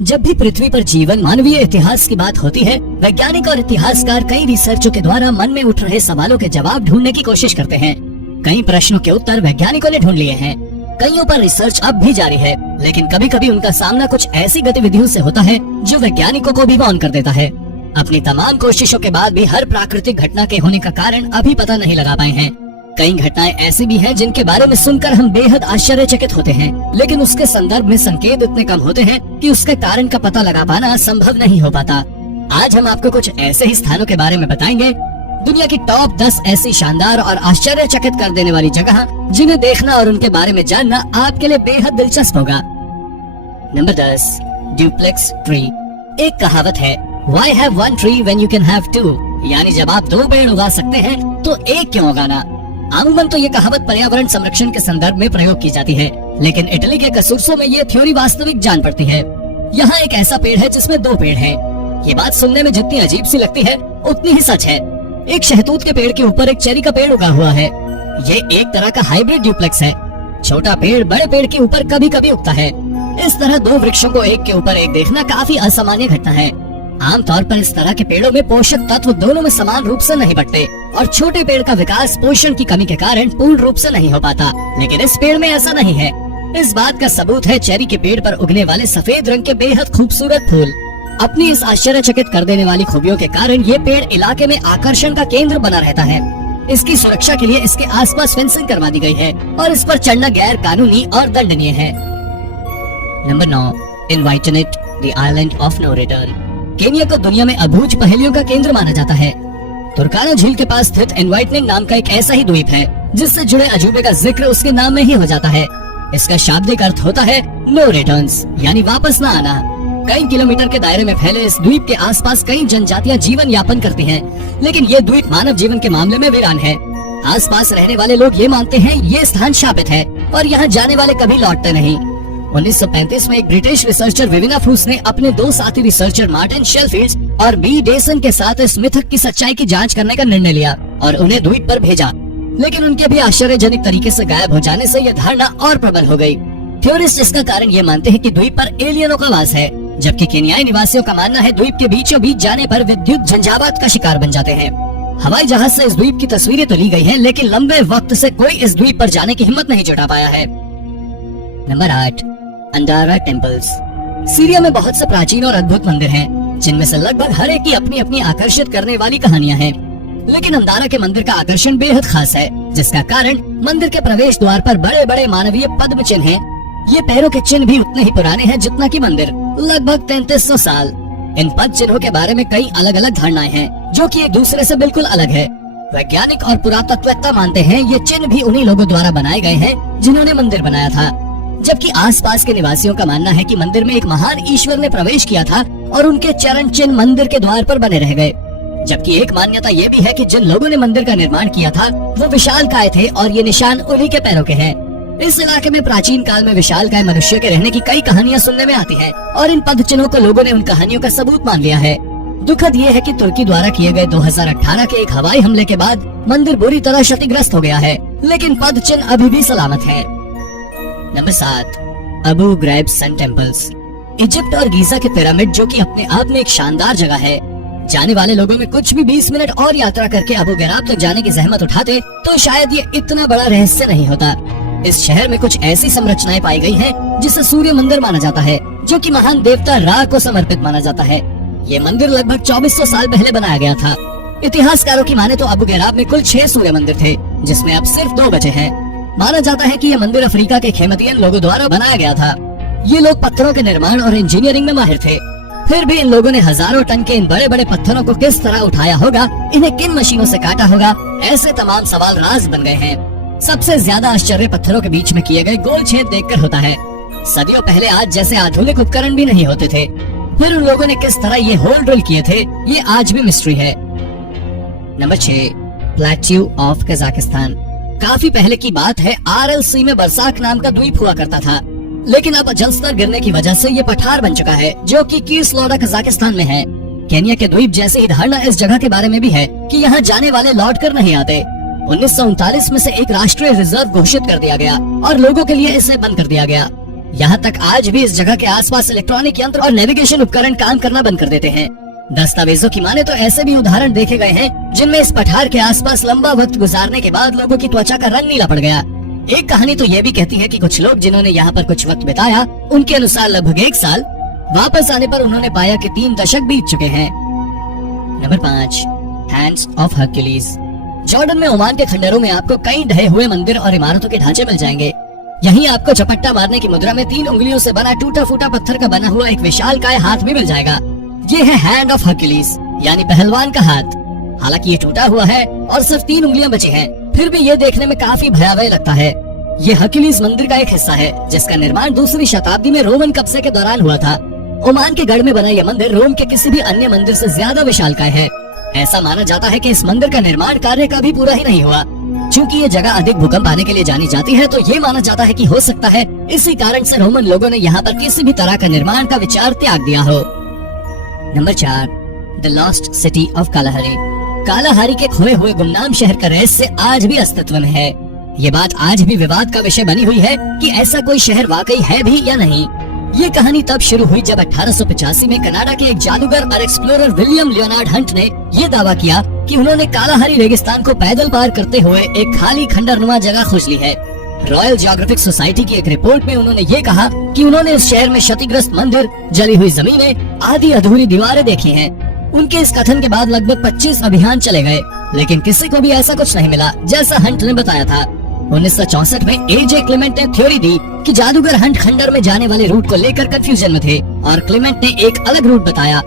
जब भी पृथ्वी पर जीवन मानवीय इतिहास की बात होती है, वैज्ञानिक और इतिहासकार कई रिसर्चों के द्वारा मन में उठ रहे सवालों के जवाब ढूंढने की कोशिश करते हैं। कई प्रश्नों के उत्तर वैज्ञानिकों ने ढूंढ लिए हैं, कईयों पर रिसर्च अब भी जारी है, लेकिन कभी कभी उनका सामना कुछ ऐसी गतिविधियों से होता है जो वैज्ञानिकों को भी मौन कर देता है। अपनी तमाम कोशिशों के बाद भी हर प्राकृतिक घटना के होने का कारण अभी पता नहीं लगा पाए हैं। कई घटनाएं ऐसी भी हैं जिनके बारे में सुनकर हम बेहद आश्चर्यचकित होते हैं, लेकिन उसके संदर्भ में संकेत इतने कम होते हैं कि उसके कारण का पता लगा पाना संभव नहीं हो पाता। आज हम आपको कुछ ऐसे ही स्थानों के बारे में बताएंगे, दुनिया की टॉप 10 ऐसी शानदार और आश्चर्यचकित कर देने वाली जगह जिन्हें देखना और उनके बारे में जानना आपके लिए बेहद दिलचस्प होगा। Number 10, duplex tree. एक कहावत है, Why have one tree when you can have two? यानी जब आप 2 पेड़ उगा सकते हैं तो एक क्यों उगाना। अमूमन तो ये कहावत पर्यावरण संरक्षण के संदर्भ में प्रयोग की जाती है, लेकिन इटली के कसूर्सो में ये थ्योरी वास्तविक जान पड़ती है। यहाँ एक ऐसा पेड़ है जिसमें 2 पेड़ हैं। ये बात सुनने में जितनी अजीब सी लगती है उतनी ही सच है। एक शहतूत के पेड़ के ऊपर एक चेरी का पेड़ उगा हुआ है। ये एक तरह का हाइब्रिड ड्यूप्लेक्स है। छोटा पेड़ बड़े पेड़ के ऊपर कभी कभी उगता है। इस तरह 2 वृक्षों को एक के ऊपर एक देखना काफी असामान्य घटना है। आमतौर पर इस तरह के पेड़ों में पोषक तत्व दोनों में समान रूप से नहीं बटते और छोटे पेड़ का विकास पोषण की कमी के कारण पूर्ण रूप से नहीं हो पाता, लेकिन इस पेड़ में ऐसा नहीं है। इस बात का सबूत है चेरी के पेड़ पर उगने वाले सफेद रंग के बेहद खूबसूरत फूल। अपनी इस आश्चर्यचकित कर देने वाली खूबियों के कारण ये पेड़ इलाके में आकर्षण का केंद्र बना रहता है। इसकी सुरक्षा के लिए इसके आसपास फेंसिंग करवा दी गई है और इस पर चढ़ना गैर कानूनी और दंडनीय है। Number 9, Envaitenet, the island of no return. Kenya को दुनिया में अबूझ पहेलियों का केंद्र माना जाता है। तुर्काना झील के पास स्थित इनवाइटनेट नाम का एक ऐसा ही द्वीप है जिससे जुड़े अजूबे का जिक्र उसके नाम में ही हो जाता है। इसका शाब्दिक अर्थ होता है नो रिटर्न्स, यानी वापस न आना। कई किलोमीटर के दायरे में फैले इस द्वीप के आसपास कई जनजातियां जीवन यापन करती हैं, लेकिन ये द्वीप मानव जीवन के मामले में वीरान है। आसपास रहने वाले लोग ये मानते हैं ये स्थान शापित है और यहाँ जाने वाले कभी लौटते नहीं। 1935 में एक ब्रिटिश रिसर्चर विविना फ्रूस ने अपने 2 साथी रिसर्चर मार्टिन शेलफील्ड और बी डेसन के साथ इस मिथक की सच्चाई की जांच करने का निर्णय लिया और उन्हें द्वीप पर भेजा, लेकिन उनके भी आश्चर्यजनक तरीके से गायब हो जाने से यह धारणा और प्रबल हो गई। थ्योरिस्ट इसका कारण ये मानते हैं कि द्वीप पर एलियनों का वास है, जबकि केन्याई निवासियों का मानना है द्वीप के बीचों बीच जाने पर विद्युत झंझावात का शिकार बन जाते हैं। हवाई जहाज से इस द्वीप की तस्वीरें तो ली गई हैं, लेकिन लंबे वक्त से कोई इस द्वीप पर जाने की हिम्मत नहीं जुटा पाया है। नंबर 8, अंडारा टेम्पल्स। सीरिया में बहुत से प्राचीन और अद्भुत मंदिर हैं, जिनमें से लगभग हर एक की अपनी अपनी आकर्षित करने वाली कहानियां हैं, लेकिन अंडारा के मंदिर का आकर्षण बेहद खास है, जिसका कारण मंदिर के प्रवेश द्वार पर बड़े बड़े मानवीय पद्म चिन्ह हैं। ये पैरों के चिन्ह भी उतने ही पुराने हैं जितना कि मंदिर, लगभग 3300 साल। इन पद चिन्हों के बारे में कई अलग अलग धारणाएं हैं, जो कि एक दूसरे से बिल्कुल अलग है। वैज्ञानिक और पुरातत्ववेत्ता मानते हैं ये चिन्ह भी उन्हीं लोगों द्वारा बनाए गए हैं जिन्होंने मंदिर बनाया था, जबकि आसपास के निवासियों का मानना है कि मंदिर में एक महान ईश्वर ने प्रवेश किया था और उनके चरण चिन्ह मंदिर के द्वार पर बने रह गए। जबकि एक मान्यता ये भी है कि जिन लोगों ने मंदिर का निर्माण किया था वो विशालकाय थे और ये निशान उन्हीं के पैरों के हैं। इस इलाके में प्राचीन काल में विशालकाय मनुष्य के रहने की कई कहानियां सुनने में आती हैं और इन पद चिन्हों को लोगों ने उन कहानियों का सबूत मान लिया है। दुखद ये है कि तुर्की द्वारा किए गए 2018 के एक हवाई हमले के बाद मंदिर बुरी तरह क्षतिग्रस्त हो गया है, लेकिन पद चिन्ह अभी भी सलामत है। नंबर 7, अबू ग्रैब सन टेम्पल्स। इजिप्ट और गीजा के पिरामिड, जो कि अपने आप में एक शानदार जगह है, जाने वाले लोगों में कुछ भी 20 मिनट और यात्रा करके अबू गराब तक जाने की जहमत उठाते तो शायद ये इतना बड़ा रहस्य नहीं होता। इस शहर में कुछ ऐसी संरचनाएं पाई गई हैं जिसे सूर्य मंदिर माना जाता है, जो कि महान देवता रा को समर्पित माना जाता है। ये मंदिर लगभग 2400 साल पहले बनाया गया था। इतिहासकारों की माने तो अबू गराब में कुल 6 सूर्य मंदिर थे, जिसमें अब सिर्फ 2 बचे हैं। माना जाता है कि यह मंदिर अफ्रीका के खेमतियन लोगों द्वारा बनाया गया था। ये लोग पत्थरों के निर्माण और इंजीनियरिंग में माहिर थे। फिर भी इन लोगों ने हजारों टन के इन बड़े बड़े पत्थरों को किस तरह उठाया होगा, इन्हें किन मशीनों से काटा होगा, ऐसे तमाम सवाल राज बन गए हैं। सबसे ज्यादा आश्चर्य पत्थरों के बीच में किए गए गोल छेद देखकर होता है। सदियों पहले आज जैसे आधुनिक उपकरण भी नहीं होते थे, फिर उन लोगों ने किस तरह ये होल ड्रिल किए थे, ये आज भी मिस्ट्री है। Number 6, plateau of Kazakhstan. काफी पहले की बात है, RLC में बरसाक नाम का द्वीप हुआ करता था, लेकिन अब जलस्तर गिरने की वजह से ये पठार बन चुका है, जो कि कीसलौड़ा कजाकिस्तान में है। केन्या के द्वीप जैसे ही धारणा इस जगह के बारे में भी है कि यहाँ जाने वाले लौट कर नहीं आते। 1939 में से एक राष्ट्रीय रिजर्व घोषित कर दिया गया और लोगों के लिए इसे बंद कर दिया गया। यहाँ तक आज भी इस जगह के आसपास इलेक्ट्रॉनिक यंत्र और नेविगेशन उपकरण काम करना बंद कर देते हैं। दस्तावेजों की माने तो ऐसे भी उदाहरण देखे गए हैं जिनमें इस पठार के आसपास लंबा वक्त गुजारने के बाद लोगों की त्वचा का रंग नीला पड़ गया। एक कहानी तो ये भी कहती है कि कुछ लोग जिन्होंने यहाँ पर कुछ वक्त बिताया, उनके अनुसार लगभग 1 साल, वापस आने पर उन्होंने पाया कि 3 दशक बीत चुके हैं। Number 5, hands of Hercules. Jordan में ओमान के खंडरों में आपको कई ढहे हुए मंदिर और इमारतों के ढांचे मिल जाएंगे। यहीं आपको झपट्टा मारने की मुद्रा में 3 उंगलियों से बना टूटा फूटा पत्थर का बना हुआ एक विशालकाय हाथ भी मिल जाएगा। ये है हैंड ऑफ हर्क्यूलिस, यानी पहलवान का हाथ। हालांकि ये टूटा हुआ है और सिर्फ 3 उंगलियां बची हैं, फिर भी ये देखने में काफी भयावह लगता है। ये हर्क्यूलिस मंदिर का एक हिस्सा है जिसका निर्माण 2वीं शताब्दी में रोमन कब्जे के दौरान हुआ था। ओमान के गढ़ में बना यह मंदिर रोम के किसी भी अन्य मंदिर से ज्यादा विशालकाय है। ऐसा माना जाता है कि इस मंदिर का निर्माण कार्य कभी पूरा ही नहीं हुआ। चूंकि ये जगह अधिक भूकंप आने के लिए जानी जाती है, तो ये माना जाता है कि हो सकता है इसी कारण से रोमन लोगों ने यहाँ पर किसी भी तरह का निर्माण का विचार त्याग दिया हो। Number 4, the lost city of Kalahari. Kalahari के खोए हुए गुमनाम शहर का रहस्य आज भी अस्तित्व में है। ये बात आज भी विवाद का विषय बनी हुई है कि ऐसा कोई शहर वाकई है भी या नहीं। ये कहानी तब शुरू हुई जब 1885 में कनाडा के एक जादूगर और एक्सप्लोरर विलियम लियोनार्ड हंट ने ये दावा किया कि उन्होंने कालाहारी रेगिस्तान को पैदल पार करते हुए एक खाली खंडरनुमा जगह खोज ली है। रॉयल जियोग्राफिक सोसाइटी की एक रिपोर्ट में उन्होंने ये कहा कि उन्होंने इस शहर में क्षतिग्रस्त मंदिर, जली हुई जमीनें, आधी अधूरी दीवारें देखी हैं। उनके इस कथन के बाद लगभग 25 अभियान चले गए, लेकिन किसी को भी ऐसा कुछ नहीं मिला जैसा हंट ने बताया था। 1964 में एजे क्लेमेंट ने थ्योरी दी कि जादूगर हंट खंडर में जाने वाले रूट को लेकर कंफ्यूजन में थे और क्लेमेंट ने एक अलग रूट बताया।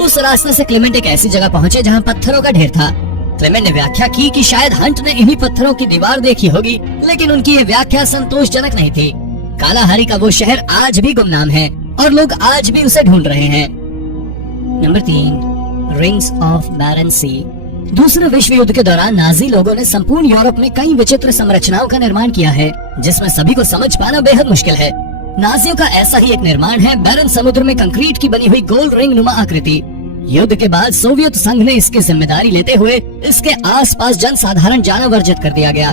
उस रास्ते से क्लेमेंट एक ऐसी जगह पहुंचे जहां पत्थरों का ढेर था। क्लेमेंट ने व्याख्या की कि शायद हंट ने इन्हीं पत्थरों की दीवार देखी होगी, लेकिन उनकी ये व्याख्या संतोषजनक नहीं थी। कालाहारी का वो शहर आज भी गुमनाम है और लोग आज भी उसे ढूंढ रहे हैं। नंबर 3, रिंग्स ऑफ बैरन सी। दूसरे विश्व युद्ध के दौरान नाजी लोगों ने संपूर्ण यूरोप में कई विचित्र संरचनाओं का निर्माण किया है, जिसमें सभी को समझ पाना बेहद मुश्किल है। नाजियों का ऐसा ही एक निर्माण है बैरन समुद्र में कंक्रीट की बनी हुई गोल रिंग नुमा आकृति। युद्ध के बाद सोवियत संघ ने इसकी जिम्मेदारी लेते हुए इसके आसपास जनसाधारण जाना वर्जित कर दिया गया।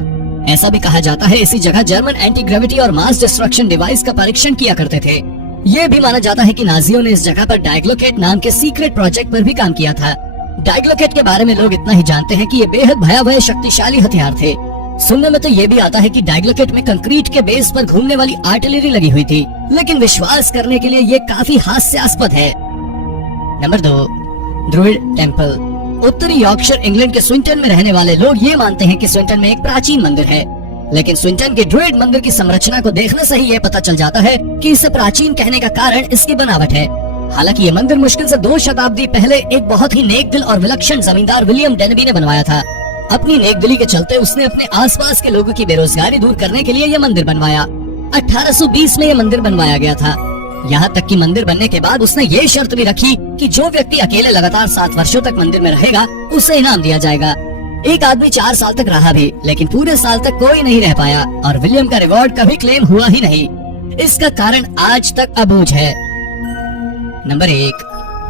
ऐसा भी कहा जाता है इसी जगह जर्मन एंटी ग्रेविटी और मास डिस्ट्रक्शन डिवाइस का परीक्षण किया करते थे। ये भी माना जाता है कि नाजियों ने इस जगह पर डायग्लोकेट नाम के सीक्रेट प्रोजेक्ट पर भी काम किया था। डायग्लोकेट के बारे में लोग इतना ही जानते हैं कि ये बेहद भयावह शक्तिशाली हथियार थे। सुनने में तो ये भी आता है कि डायग्लोकेट में कंक्रीट के बेस पर घूमने वाली आर्टिलरी लगी हुई थी, लेकिन विश्वास करने के लिए ये काफी हास्यास्पद है। Number 2, druid temple. उत्तरी यॉर्कशायर इंग्लैंड के स्विंटन में रहने वाले लोग ये मानते हैं कि स्विंटन में एक प्राचीन मंदिर है, लेकिन स्विंटन के ड्रुइड मंदिर की संरचना को देखने से ही ये पता चल जाता है कि इसे प्राचीन कहने का कारण इसकी बनावट है। हालांकि ये मंदिर मुश्किल से 2 शताब्दी पहले एक बहुत ही नेकदिल और विलक्षण जमींदार विलियम डेनबी ने बनवाया था। अपनी नेकदिली के चलते उसने अपने आसपास के लोगों की बेरोजगारी दूर करने के लिए यह मंदिर बनवाया। 1820 में यह मंदिर बनवाया गया था। यहाँ तक कि मंदिर बनने के बाद उसने ये शर्त भी रखी कि जो व्यक्ति अकेले लगातार 7 वर्षों तक मंदिर में रहेगा उसे इनाम दिया जाएगा। एक आदमी 4 साल तक रहा भी, लेकिन पूरे साल तक कोई नहीं रह पाया और विलियम का रिवॉर्ड कभी क्लेम हुआ ही नहीं। इसका कारण आज तक अबूझ है। नंबर 1,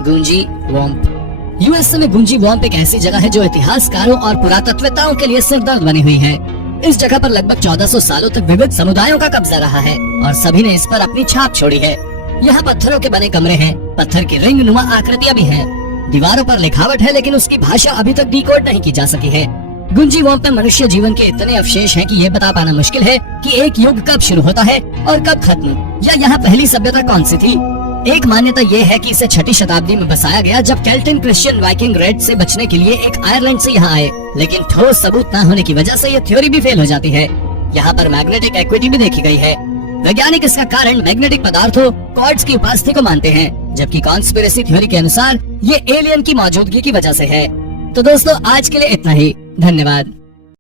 गुंजी वॉम्प। यूएसए में गुंजी वॉम्प एक ऐसी जगह है जो इतिहासकारों और पुरातत्ववेताओं के लिए सिरदर्द बनी हुई है। इस जगह पर लगभग 1400 सालों तक विविध समुदायों का कब्जा रहा है और सभी ने इस पर अपनी छाप छोड़ी है। यहाँ पत्थरों के बने कमरे हैं, पत्थर की रिंग नुमा आकृतियां भी हैं। दीवारों पर लिखावट है, लेकिन उसकी भाषा अभी तक डिकोड नहीं की जा सकी है। गुंजी वॉम्प में मनुष्य जीवन के इतने अवशेष हैं कि ये बता पाना मुश्किल है कि एक युग कब शुरू होता है और कब खत्म, या यहाँ पहली सभ्यता कौन सी थी। एक मान्यता ये है कि इसे 6ठी शताब्दी में बसाया गया जब केल्टिन क्रिश्चियन वाइकिंग रेड से बचने के लिए एक आयरलैंड से यहाँ आए, लेकिन ठोस सबूत न होने की वजह से ये थ्योरी भी फेल हो जाती है। यहाँ पर मैग्नेटिक एक्विटी भी देखी गई है। वैज्ञानिक इसका कारण मैग्नेटिक पदार्थों क्वार्ट्ज की उपस्थिति को मानते हैं, जबकि कॉन्स्पिरेसी थ्योरी के अनुसार ये एलियन की मौजूदगी की वजह से है। तो दोस्तों आज के लिए इतना ही, धन्यवाद।